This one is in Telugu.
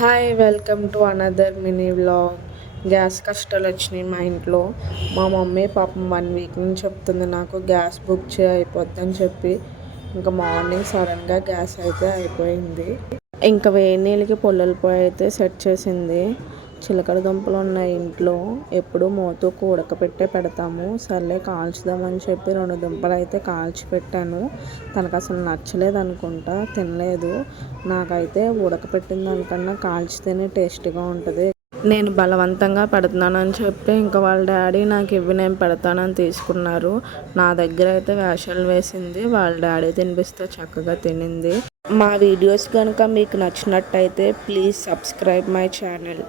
Hi welcome to another mini vlog. Gas కష్టాలు వచ్చినాయి మా ఇంట్లో. మా మమ్మీ పాపం 1 వీక్ నుంచి చెప్తుంది నాకు గ్యాస్ బుక్ అయిపోద్దని చెప్పి. ఇంకా మార్నింగ్ సడన్గా గ్యాస్ అయితే అయిపోయింది. ఇంకా వేడి నీళ్ళకి పొల్లల పొయ్యి అయితే సెట్ చేసింది. చిలకడ దుంపలు ఉన్నాయి ఇంట్లో, ఎప్పుడు మోతుకు ఉడకపెట్టే పెడతాము. సర్లే కాల్చుదామని చెప్పి 2 దుంపలు అయితే కాల్చి పెట్టాను. తనకు అసలు నచ్చలేదు అనుకుంటా, తినలేదు. నాకైతే ఉడకపెట్టిన దానికన్నా కాల్చితేనే టేస్టీగా ఉంటుంది. నేను బలవంతంగా పెడుతున్నానని చెప్పి ఇంకా వాళ్ళ డాడీ నాకు ఇవి నేను పెడతానని తీసుకున్నారు. నా దగ్గర అయితే వేషాలు వేసింది. వాళ్ళ డాడీ తినిపిస్తే చక్కగా తినింది. మా వీడియోస్ కనుక మీకు నచ్చినట్టయితే ప్లీజ్ సబ్స్క్రైబ్ మై ఛానల్.